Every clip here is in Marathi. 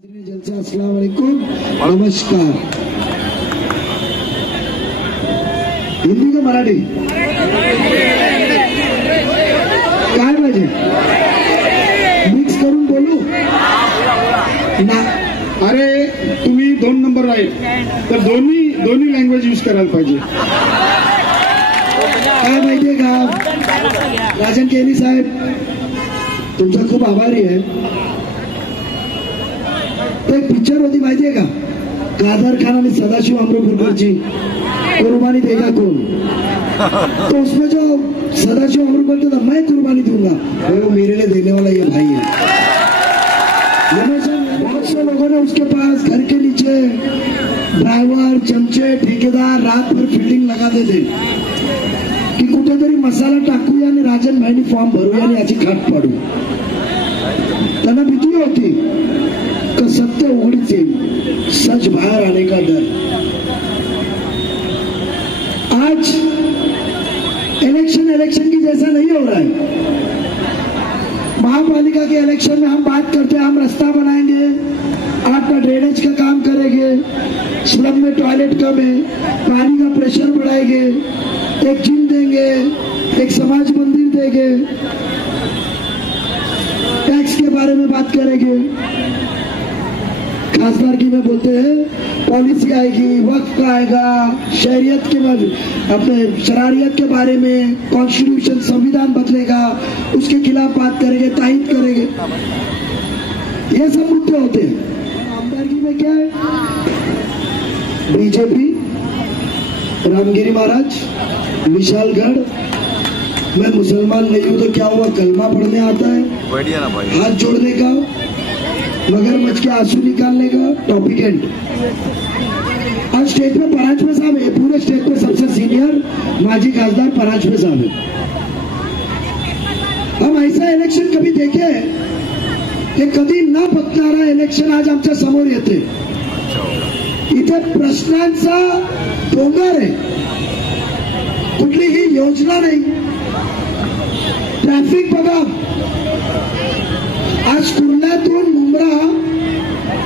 अस्सलाम वालेकुम, नमस्कार। हिंदी का मराठी काय पाहिजे? मिक्स करून बोलू ना? अरे तुम्ही 2 नंबर राहील तर दोन्ही लँग्वेज यूज करायला पाहिजे। काय माहितीये का राजन केली साहेब, तुमचा खूप आभारी आहे। तो एक पिक्चर होती माहितीये का, कादर खान आणि सदाशिव अमृतपूरकरची, कुर्बानी देगा कौन। तो उसमें जो सदाशिव अमृतपूरकर था, मैं कुर्बानी दूंगा, वो मेरे लिए देने वाला ये भाई है। बहुत से लोगों ने उसके पास घर के नीचे ड्राइवर, चमचे, ठेकेदार रात भर फील्डिंग लगाते थे की कुठेतरी मसाला टाकूया आणि राजन भाईनी फॉर्म भरूया आणि याची खाट पाडू। त्यांना भीती होती कि सत्य उघडीच येईल, सच बाहर आने का डर। आज इलेक्शन की जैसा नहीं हो रहा है। महापालिका के इलेक्शन में हम बात करते हैं, हम रास्ता बनाएंगे, आपका ड्रेनेज का काम करेंगे, स्लम में टॉयलेट कम है, पानी का प्रेशर बढ़ाएंगे, एक जिम देंगे, एक समाज मंदिर देंगे, टैक्स के बारे में बात करेंगे। खासदारगी में बोलते हैं पॉलिसी आएगी, वक्त आएगा, शरीयत के अपने शरारियत के बारे में, कॉन्स्टिट्यूशन संविधान बदलेगा, उसके खिलाफ बात करेंगे, तायद करेंगे। ये सब मुद्दे होते हैं। आमदारगी में क्या है? बीजेपी, रामगिरी महाराज, विशालगढ़। मैं मुसलमान नहीं हूं तो क्या हुआ, कलमा पढ़ने आता है, हाथ जोड़ने का, मगरमच्छ के आंसू निकालने का, टॉपिक एंड। आज स्टेज पे परांजपे साहब है, पूरे स्टेज पे सबसे सीनियर माजी खासदार परांजपे साहब है। हम ऐसा इलेक्शन कभी देखे की कधी न पत्नारा इलेक्शन आज आमच्या समोर येते। इथे प्रश्नांचा डोंगर आहे, कुठलीही योजना नहीं। ट्रॅफिक बघा, आज कुर्ल्यातून मुंब्रा,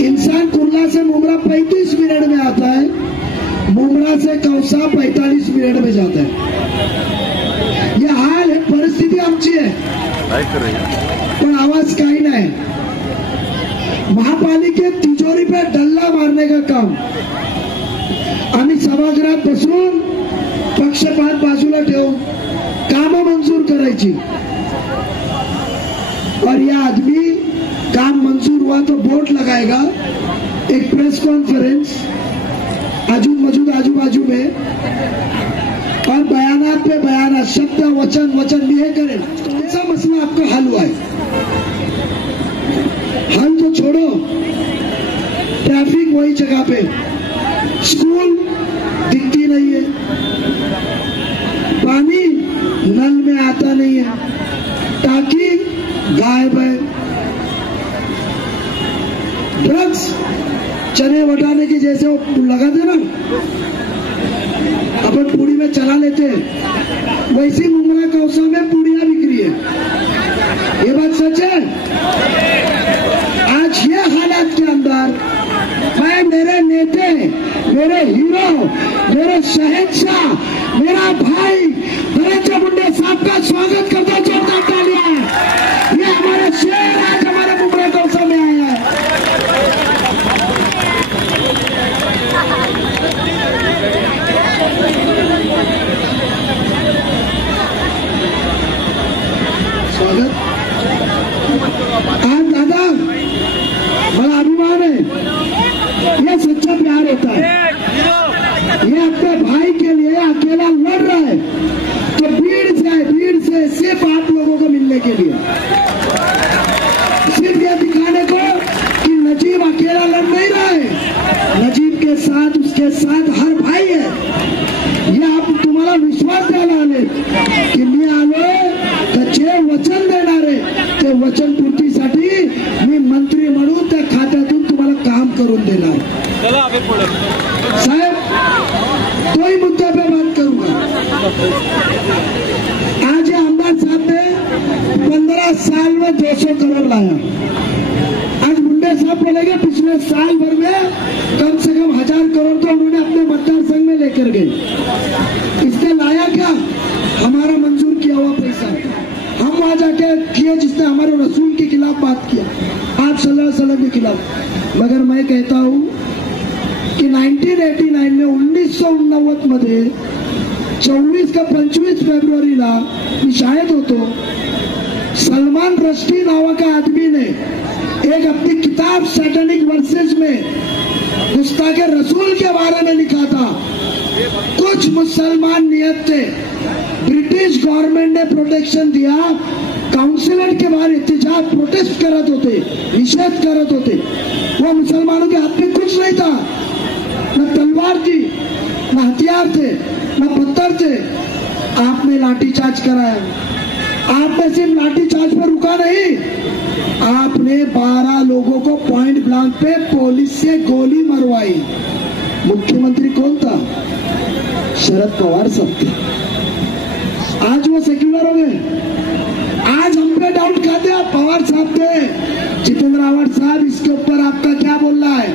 इंसान कुर्ला से मुंब्रा 35 मिनट में आता है, मुंब्रा से कौसा 45 मिनट में जाता है। यह हाल है, परिस्थिती आमची है, पण आवाज काही नाही। महापालिकेत तिजोरी पे डल्ला मारने का काम आम्ही सभागृहात बसून पक्षपात बाजूला ठेवून कामं मंजूर करायची, और यह आदमी काम मंजूर हुआ तो बोर्ड लगाएगा, एक प्रेस कॉन्फ्रेंस आजू बाजू में, और बयानात पे बयानात, शब्द वचन लिए करें। कौन सा मसला आपका हल हुआ है? हल तो छोड़ो, ट्रैफिक वही जगह पे, स्कूल दिखती नहीं है, पानी नल में आता नहीं है, टाकी गायब है, ड्रग्स चने वटाने की जैसे वो लगाते ना, अपन पूड़ी में चला लेते हैं, वैसी मुंब्रा कौसा में पूड़ियां बिक रही है। ये बात सच है। आज ये हालात के अंदर मैं मेरे नेते, मेरे हीरो, मेरे शहंशाह, मेरा भाई धनंजय मुंडे साहब का स्वागत करता हूं, जोरदार तालियां। ये हमारे शेर आज हमारे मुंब्रा कौसा में आया है। स्वागत। आज दादा बड़ा अभिमान है, यह सच्चा प्यार होता है। ये अपने भाई के लिए अकेला लड़ रहा है तो भीड़ से सिर्फ आप लोगों को मिलने के लिए, सिर्फ ये दिखाने को कि नजीब अकेला लड़ नहीं रहा है, नजीब के साथ उसके साथ हर भाई है। ये आप तुम्हाला विश्वास द्यायला आले की मी आलोय तर जे वचन देणारे ते वचन पूर्तीसाठी मी मंत्री म्हणून त्या खात्यातून तुम्हाला काम करून देणार। साहेब दो ही मुद्दे पे बात करूंगा। आज आमदार साहब ने 15 साल में 200 करोड़ लाया। आज मुंडे साहब बोलेंगे पिछले साल भर में कम से कम 1000 करोड़ तो उन्होंने अपने मतदार संघ में लेकर गए। इसने लाया क्या? हमारा मंजूर किया हुआ पैसा हम वहां जाके किए, जिसने हमारे रसूल के खिलाफ बात किया, आप सल्लल्लाहु अलैहि वसल्लम के खिलाफ। मगर मैं कहता हूं कि 1989 में 1989 मध्ये 24 का 25 फेब्रुवारीला मी शाळेत होतो, सलमान रश्दी नावा का आदमी ने एक अपनी किताब सैटेनिक वर्सेस में गुस्ताखे रसूल के बारे में लिखा था। कुछ मुसलमान नियत थे, ब्रिटिश गवर्नमेंट ने प्रोटेक्शन दिया, काउंसिलेट के बाहर एहतजाज प्रोटेस्ट करत होते, निषेध करत होते। वो मुसलमानों के हाथ में कुछ नहीं था, न तलवार थी, न हथियार थे, न पत्थर थे। आपने लाठीचार्ज कराया। आपने सिर्फ लाठीचार्ज पर रुका नहीं, आपने 12 लोगों को पॉइंट ब्लैंक पे पुलिस से गोली मरवाई। मुख्यमंत्री कौन था? शरद पवार साहब थे। आज वो सेक्युलर हो गए। आज हम पे डाउट खाते हैं, पवार साहब थे। जितेंद्र आवाड साहब, इसके ऊपर आपका क्या बोलना है?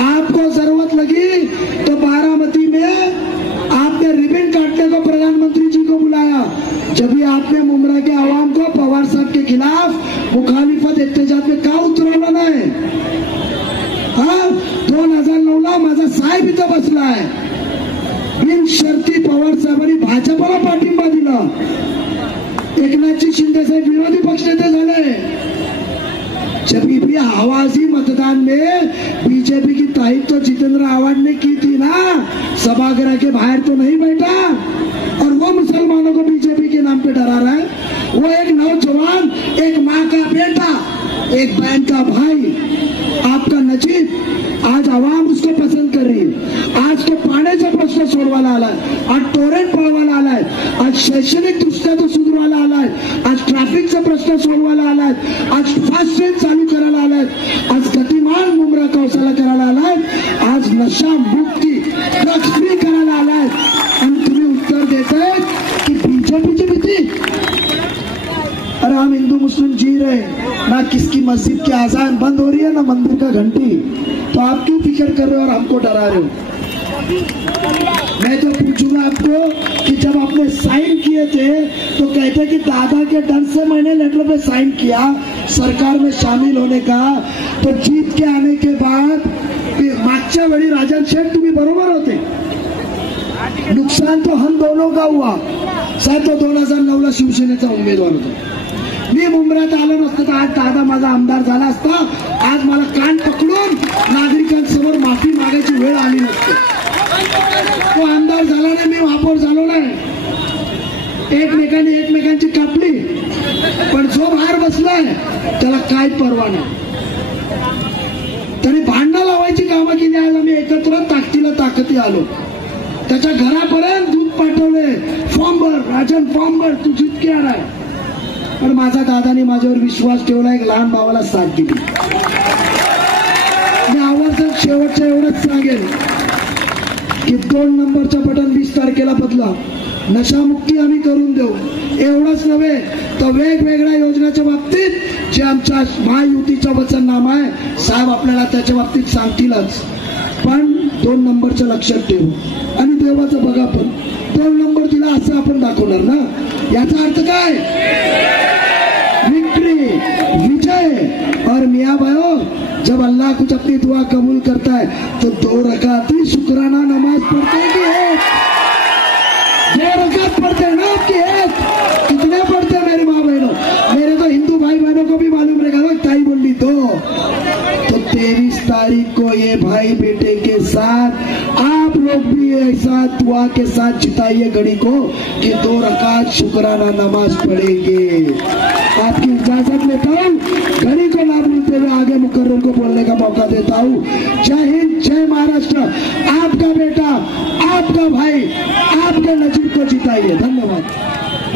आपको जरूरत लगी तो बारामती में आपने रिबन काटने को प्रधानमंत्री जी को बुलाया, जब भी आपने मुमरा के आवाम को पवार साहब के खिलाफ मुखालिफत एहतजाज में का उतरवलं नाही? 2009ला माझा साहेब इथं बसला आहे, बिनशर्ती पवार साहेबांनी भाजपला पाठिंबा दिला, एकनाथजी शिंदे साहेब विरोधी पक्षनेते झाले। जब भी आवाजी मतदान में बीजेपी की तारीफ तो जितेंद्र आवाड ने की थी ना, सभागृह के बाहर तो नहीं बैठा, और वो मुसलमानों को बीजेपी के नाम पे डरा रहा है। वो एक नौजवान, एक माँ का बेटा, एक बहन का भाई, आपका नजीब, आज आवाम उसको पसंद कर रही है। आज तो पाण्याचा प्रश्न सोडवायला आलाय, आज टोरेंट पळवायला आलाय, आज शैक्षणिक दृष्ट्या तो सुधारवायला आलाय, आज ट्रॅफिकचा प्रश्न सोडवायला आलाय, आज फास्ट ट्रेन चालू करायला आलाय, आज गतिमान मुंब्रा कौसाला करायला आलाय, आज नशा मुक्ती ड्रग्स फ्री करायला आलाय, आणि तुम्ही उत्तर देताय की बीजेपीची भीती। अरे हम हिंदू मुस्लिम जी रहे, ना किसकी मस्जिद की आजान बंद हो रही है, ना मंदिर का घंटी, तो आप क्यों फिक्र कर रहे हो और हमको डरा रहे हो? मैं तो पूछूंगा आपको कि जब आपने साइन किए थे तो कहते कि दादा के डर से मैंने लेटर पे साइन किया सरकार में शामिल होने का, तो जीत के आने के बाद मागच्या वेळी राजन शेठ तुम्ही बरोबर होते, नुकसान तो हम दोनों का हुआ। साहेब तो 2009ला शिवसेनेचा उमेदवार होता, मी मुंब्र्यात आलो नसतो तर आज दादा माझा आमदार झाला असता, आज मला कान पकडून नागरिकांसमोर माफी मागायची वेळ आली नसते। तो आमदार झाला नाही, मी महापौर झालो नाही, एकमेकांची कापली, पण जो बाहेर बसलाय त्याला काय परवा नाही। तरी भांडणं लावायची कामं केली, आज आम्ही एकत्र ताकदीला ताकदी आलो, त्याच्या घरापर्यंत दूध पाठवले, फॉर्म भर राजन, फॉर्म भर, तू जितके आलाय। पण माझा दादाने माझ्यावर विश्वास ठेवला, एक लहान भावाला साथ दिली। मी आवर्जून शेवटचं एवढंच सांगेन की 2 नंबरचं बटन 20 तारखेला बदला, नशामुक्ती आम्ही करून देऊ। एवढंच नव्हे तर वेगवेगळ्या योजनेच्या बाबतीत जे आमच्या महायुतीचं वचननामा आहे, साहेब आपल्याला त्याच्या बाबतीत सांगतीलच, पण 2 नंबरचं लक्षात ठेवू आणि देवाचं बघा, पण 2 नंबर दिला असं आपण दाखवणार ना, याचा अर्थ काय? विक्ट्री, विजय। और मियाँ भाइयों, जब अल्लाह कुछ अपनी दुआ कबूल करता है तो 2 रकाती शुक्राना नमाज पढ़ते हैं कि एक? 2 रकात पढ़ते हैं ना आपकी, एक? कितने पढ़ते हैं मेरे माँ बहनों? मेरे तो हिंदू भाई बहनों को भी मालूम रहेगा, ताई बोली 2। तो 23 तारीख को ये भाई बेटे के साथ आप लोग भी ऐसा दुआ के साथ जिताइए घड़ी को कि 2 रकात शुक्राना नमाज पढ़ेंगे। आपकी इजाजत लेता हूँ, घड़ी को ना भूलते हुए आगे मुकर्रर को बोलने का मौका देता हूँ। जय हिंद, जय महाराष्ट्र। आपका बेटा, आपका भाई, आपके नजीब को जिताइए। धन्यवाद।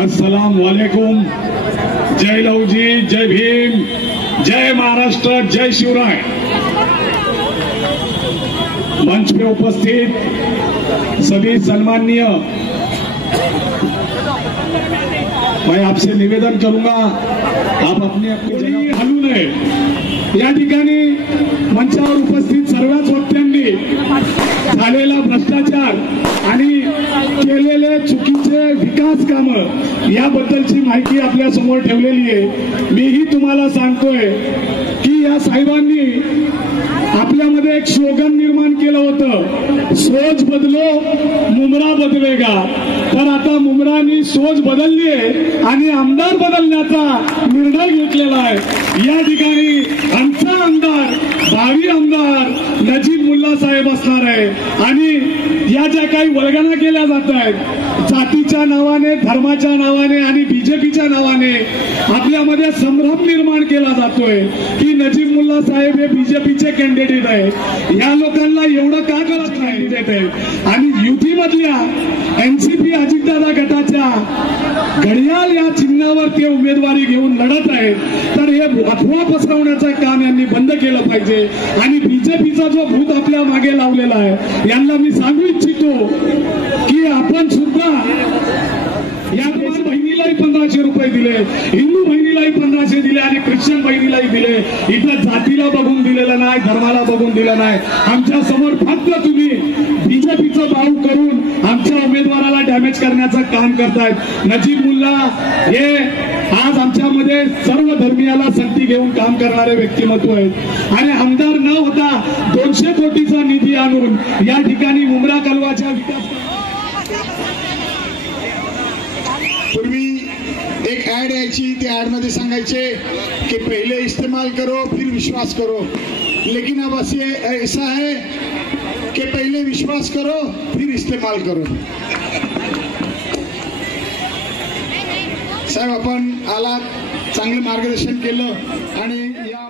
अस्सलाम वालेकुम, जय लवजी, जय भीम, जय महाराष्ट्र, जय शिवराय। मंच पे उपस्थित सभी सम्माननीय मैं आपसे निवेदन करूंगा आप अपनी अपनी जगह हलू नये. या ठिकाणी मंचावर उपस्थित सर्वच वक्त्यांनी झालेला भ्रष्टाचार आणि केलेले चुकीचे विकास कामं याबद्दलची माहिती आपल्या समोर ठेवलेली आहे. मीही तुम्हाला सांगतोय की या साहेबांनी आपल्यामध्ये एक स्लोगन निर्माण केलं होतं, सोच बदलो मुमरा बदलेगा. तर आता मुमरानी सोच बदलली आहे आणि आमदार बदलण्याचा निर्णय घेतलेला आहे. या ठिकाणी आमचा आमदार भावी आमदार नजीब मुल्ला साहेब असणार आहे. आणि या ज्या काही वल्गना केल्या जात आहेत जातीच्या नावाने, धर्माच्या नावाने आणि बीजेपीच्या नावाने आपल्यामध्ये संभ्रम निर्माण केला जातोय की नजीब मुल्ला साहेब हे बीजेपीचे कॅन्डिडेट आहे. या लोकांना एवढं का करत नाही कॅन्डिडेट आहे. आणि युतीमधल्या एनसीपी अजितदादा गटाच्या घडियाळ या चिन्हावर ते उमेदवारी घेऊन लढत आहेत. तर हे अफवा पसरवण्याचं काम यांनी बंद केलं पाहिजे. आणि बीजेपीचा जो भूत आपल्या मागे लावलेला आहे यांना मी सांगू इच्छितो की आपण सुद्धा या बहिणीलाही 1500 रुपये दिले, हिंदू बहिणीलाही 1500 दिले आणि ख्रिश्चन बहिणीलाही दिले. इथं जातीला बघून दिलेलं नाही, धर्माला बघून दिलं नाही. आमच्या समोर फक्त तुम्ही बीजेपीचं बाऊ करून आमच्या उमेदवाराला डॅमेज करण्याचं काम करतायत. नजीब मुल्ला हे आज आमच्यामध्ये सर्व धर्मीयाला संगती घेऊन काम करणारे व्यक्तिमत्व आहेत. आणि आमदार न होता 200 कोटीचा निधी आणून या ठिकाणी मुंब्रा कलवाच्या विकास. पूर्वी एक ऍड यायची, त्या ऍड मध्ये सांगायचे कि पहले इस्तेमाल करो फिर विश्वास करो. लेकिन अब ऐसा है कि पहले विश्वास करो फिर इस्तेमाल करो. साहेब आपण आलात, चांगलं मार्गदर्शन केलं आणि या